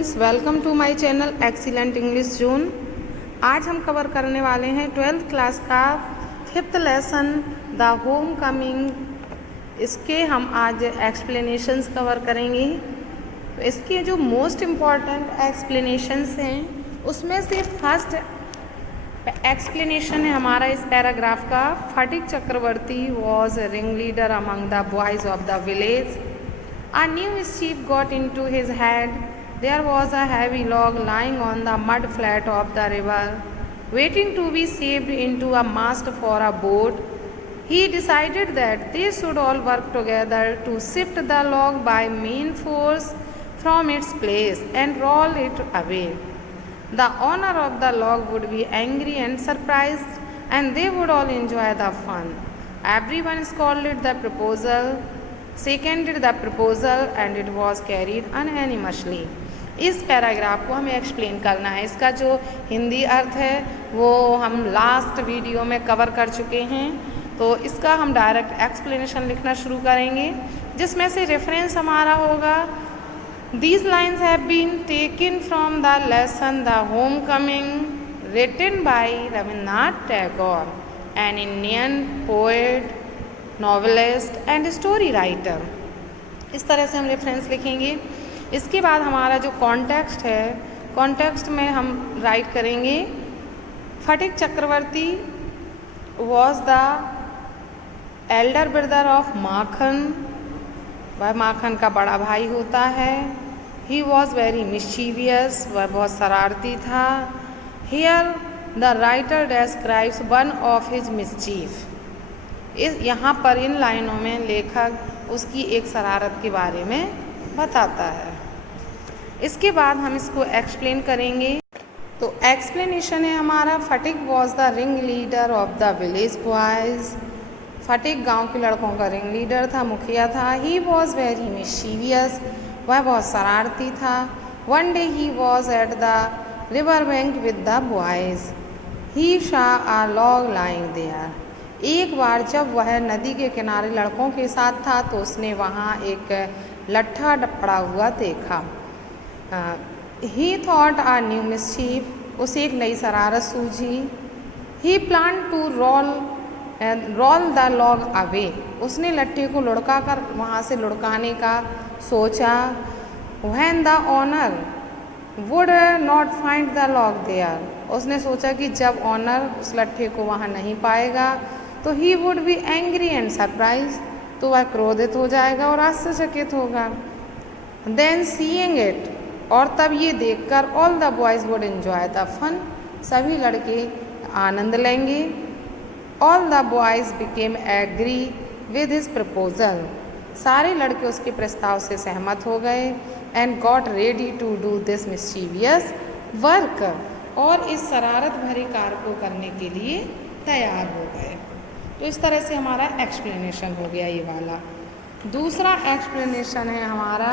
Students, welcome to my channel excellent English zone. आज हम cover करने वाले हैं 12th क्लास का 5th lesson the home coming. इसके हम आज एक्सप्लेनेशंस कवर करेंगे। तो इसके जो मोस्ट इम्पॉर्टेंट एक्सप्लेनेशंस हैं उसमें से फर्स्ट एक्सप्लेनेशन है हमारा इस पैराग्राफ का। Phatik Chakravarti was ring leader among the boys of the village. A new mischief got into his head. There was a heavy log lying on the mud flat of the river, waiting to be saved into a mast for a boat. He decided that they should all work together to shift the log by main force from its place and roll it away. The owner of the log would be angry and surprised, and they would all enjoy the fun. Everyone scolded the proposal, seconded the proposal, and it was carried unanimously. इस paragraph को हमें explain करना है। इसका जो हिंदी अर्थ है वो हम लास्ट वीडियो में कवर कर चुके हैं, तो इसका हम डायरेक्ट एक्सप्लेनेशन लिखना शुरू करेंगे, जिसमें से रेफरेंस हमारा होगा These lines have been taken from the lesson The Homecoming, written by Rabindranath Tagore, an Indian poet, novelist and story writer. इस तरह से हम रेफरेंस लिखेंगे। इसके बाद हमारा जो कॉन्टेक्स्ट है, कॉन्टेक्स्ट में हम राइट करेंगे Phatik Chakravarti was the elder brother of Makhan. वह माखन का बड़ा भाई होता है। ही वॉज वेरी मिस्चीवियस, वह बहुत शरारती था। Here the writer describes one of his mischief. यहाँ पर इन लाइनों में लेखक उसकी एक शरारत के बारे में बताता है। इसके बाद हम इसको एक्सप्लेन करेंगे। तो एक्सप्लेनेशन है हमारा Phatik was the ring leader of the village boys. Phatik गांव के लड़कों का रिंग लीडर था, मुखिया था। ही वॉज वेरी मिस्चीवियस, वह बहुत शरारती था। One day he was at the river bank with the boys. He saw a log lying there. एक बार जब वह नदी के किनारे लड़कों के साथ था तो उसने वहाँ एक लट्ठा पड़ा हुआ देखा। He thought a new mischief, उसे एक नई शरारत सूझी। He plan to roll the log away, उसने लट्ठे को लुढ़का कर वहाँ से लुढ़काने का सोचा। When the owner would not find the log there, उसने सोचा कि जब ऑनर उस लट्ठे को वहाँ नहीं पाएगा तो he would be angry and surprise, तो वह क्रोधित हो जाएगा और आश्चर्यचकित होगा। देन सीइंग इट, और तब ये देखकर all the boys would enjoy the fun, सभी लड़के आनंद लेंगे। All the boys became agree with his proposal, सारे लड़के उसके प्रस्ताव से सहमत हो गए। And got ready to do this mischievous work, और इस शरारत भरे कार्य को करने के लिए तैयार हो गए। तो इस तरह से हमारा एक्सप्लेनेशन हो गया ये वाला। दूसरा एक्सप्लेनेशन है हमारा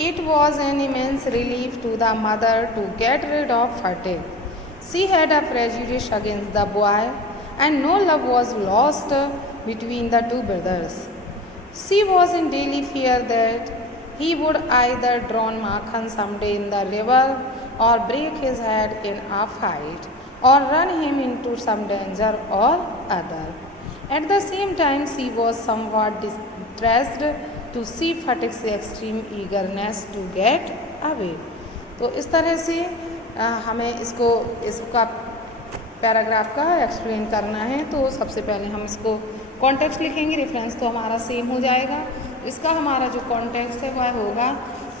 it was an immense relief to the mother to get rid of Phatik. She had a prejudice against the boy and no love was lost between the two brothers. She was in daily fear that he would either drown Makhan someday in the river or break his head in a fight or run him into some danger or other. At the same time, she was somewhat distressed to see Fatik's extreme eagerness to get away. तो इस तरह से हमें इसका paragraph का explain करना है। तो सबसे पहले हम इसको कॉन्टेक्स्ट लिखेंगे, रेफरेंस तो हमारा सेम हो जाएगा। इसका हमारा जो कॉन्टेक्स्ट है वह होगा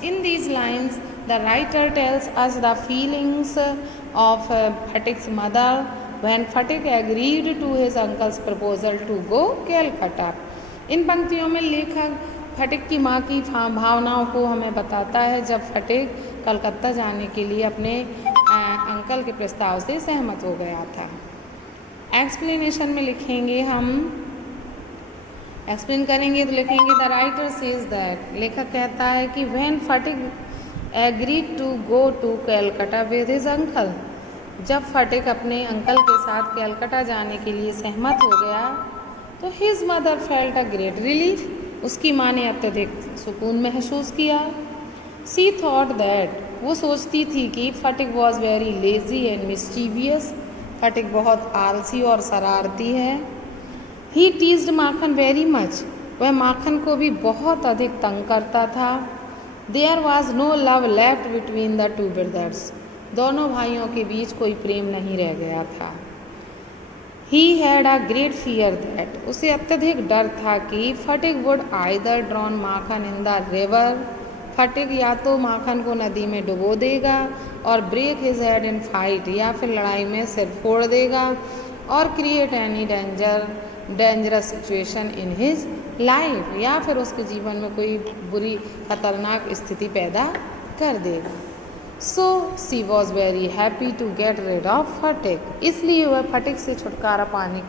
in these lines the writer tells us the feelings of Phatik's mother when Phatik agreed to his uncle's proposal to go Calcutta. इन पंक्तियों में लेखक फटिक की माँ की भावनाओं को हमें बताता है जब फटिक कलकत्ता जाने के लिए अपने अंकल के प्रस्ताव से सहमत हो गया था। एक्सप्लेनेशन में लिखेंगे, हम एक्सप्लेन करेंगे तो लिखेंगे द राइटर सेज दैट, लेखक कहता है कि when Phatik agreed to go to Calcutta with his uncle, जब फटिक अपने अंकल के साथ कैलकाटा जाने के लिए सहमत हो गया तो his mother felt a great relief, उसकी माँ ने अत्यधिक सुकून महसूस किया। सी थॉट दैट, वो सोचती थी कि Phatik was very lazy and mischievous, Phatik बहुत आलसी और शरारती है। He teased Makhan very much, वह माखन को भी बहुत अधिक तंग करता था। There was no love left between the two brothers, दोनों भाइयों के बीच कोई प्रेम नहीं रह गया था। He had a great fear that, उसे अत्यधिक डर था कि Phatik would either drown Makhan in the river, Phatik या तो माखन को नदी में डुबो देगा और break his head in fight, या फिर लड़ाई में सिर फोड़ देगा, और create any dangerous situation in his life, या फिर उसके जीवन में कोई बुरी खतरनाक स्थिति पैदा कर देगा। So she was very happy to get rid of Phatik, इसलिए वह फटिक से छुटकारा पाने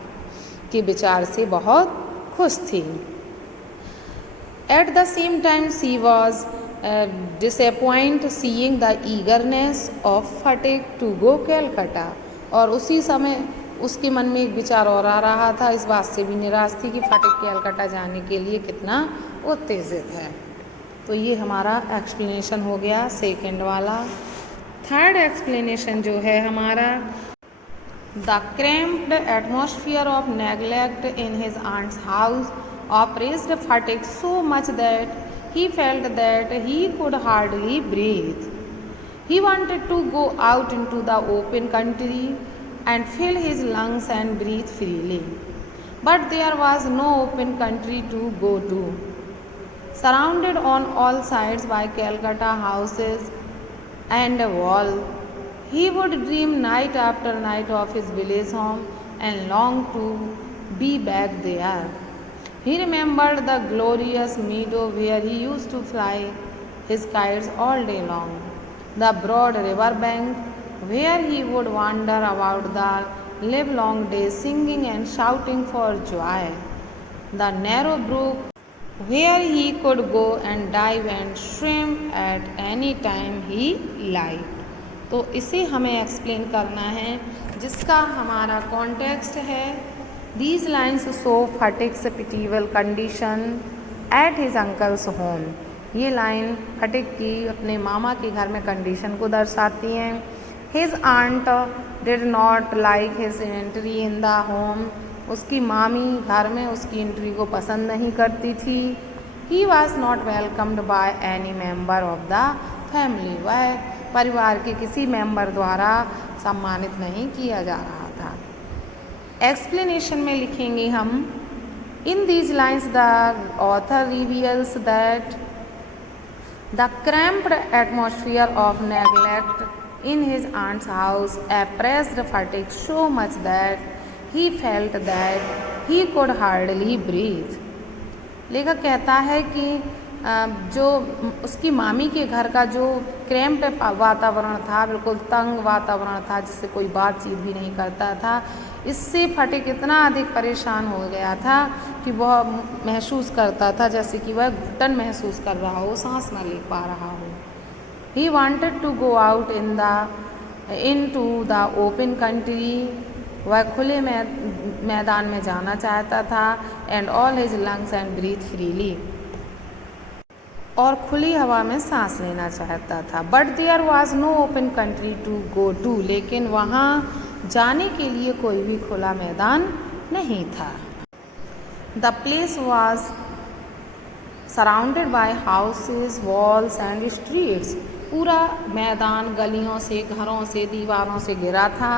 के विचार से बहुत खुश थी। At the same time she was disappoint seeing the eagerness of Phatik to go Calcutta, और उसी समय उसके मन में एक विचार और आ रहा था, इस बात से भी निराश थी कि फटिक कैलकाटा जाने के लिए कितना उत्तेजित है। तो ये हमारा एक्सप्लेनेशन हो गया सेकेंड वाला। थर्ड एक्सप्लेनेशन जो है हमारा, the cramped atmosphere of neglect in his aunt's house oppressed Phatik so much that he felt that he could hardly breathe. He wanted to go out into the open country and fill his lungs and breathe freely. But there was no open country to go to. Surrounded on all sides by Calcutta houses and a wall, he would dream night after night of his village home and long to be back there. He remembered the glorious meadow where he used to fly his kites all day long, the broad river bank where he would wander about the livelong day singing and shouting for joy, the narrow brook where he could go and dive and swim at any time he liked. तो इसे हमें explain करना है, जिसका हमारा context है, These lines show Fatik's pitiable condition at his uncle's home. ये line फटिक की अपने मामा के घर में कंडीशन को दर्शाती हैं। His aunt did not like his entry in the home. उसकी मामी घर में उसकी एंट्री को पसंद नहीं करती थी। He was not welcomed by any member of the family. वह परिवार के किसी मेंबर द्वारा सम्मानित नहीं किया जा रहा था। एक्सप्लेनेशन में लिखेंगे हम, in these lines the author reveals that the cramped atmosphere of neglect in his aunt's house oppressed Phatik so much that he felt that he could hardly breathe. लेखक कहता है कि जो उसकी मामी के घर का जो क्रैम्प्ड वातावरण था, बिल्कुल तंग वातावरण था, जिससे कोई बातचीत भी नहीं करता था, इससे फटिक इतना अधिक परेशान हो गया था कि वह महसूस करता था जैसे कि वह घुटन महसूस कर रहा हो, सांस न ले पा रहा हो। He wanted to go out into the open country, वह खुले मैदान में जाना चाहता था, and all his lungs and breathe freely, और खुली हवा में सांस लेना चाहता था। But there was no open country to go to, लेकिन वहाँ जाने के लिए कोई भी खुला मैदान नहीं था। The place was surrounded by houses, walls and streets, पूरा मैदान गलियों से, घरों से, दीवारों से घिरा था।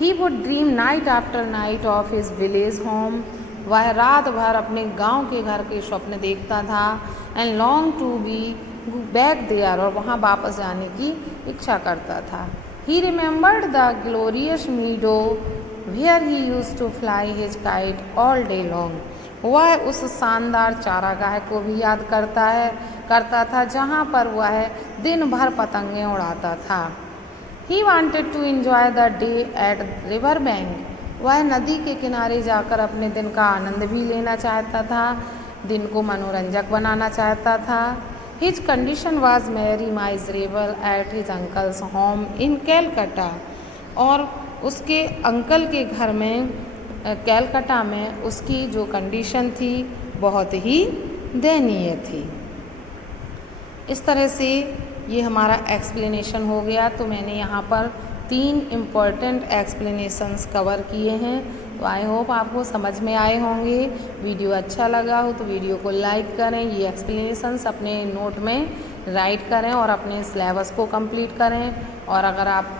He would dream night after night of his village home, वह रात भर अपने गांव के घर के स्वप्न देखता था। And long to be back there, और वहाँ वापस जाने की इच्छा करता था। He remembered the glorious meadow where he used to fly his kite all day long, वह उस शानदार चारागाह को भी याद करता था जहाँ पर वह दिन भर पतंगें उड़ाता था। He wanted to enjoy the day at river bank, वह नदी के किनारे जाकर अपने दिन का आनंद भी लेना चाहता था, दिन को मनोरंजक बनाना चाहता था। His condition was very miserable at his uncle's home in Calcutta, और उसके अंकल के घर में कैलकाटा में उसकी जो कंडीशन थी बहुत ही दयनीय थी। इस तरह से ये हमारा एक्सप्लेनेशन हो गया। तो मैंने यहाँ पर 3 इम्पॉर्टेंट एक्सप्लेनेशंस कवर किए हैं। तो आई होप आपको समझ में आए होंगे। वीडियो अच्छा लगा हो तो वीडियो को लाइक करें, ये एक्सप्लेनेशंस अपने नोट में राइट करें और अपने सिलेबस को कंप्लीट करें। और अगर आप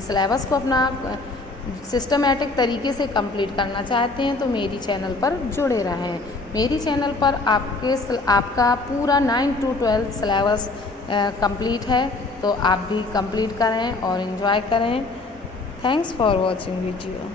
सिलेबस को अपना सिस्टमेटिक तरीके से कंप्लीट करना चाहते हैं तो मेरी चैनल पर जुड़े रहें। मेरी चैनल पर आपका पूरा 9 to 12 सिलेबस कंप्लीट है, तो आप भी कंप्लीट करें और एंजॉय करें। Thanks for watching video.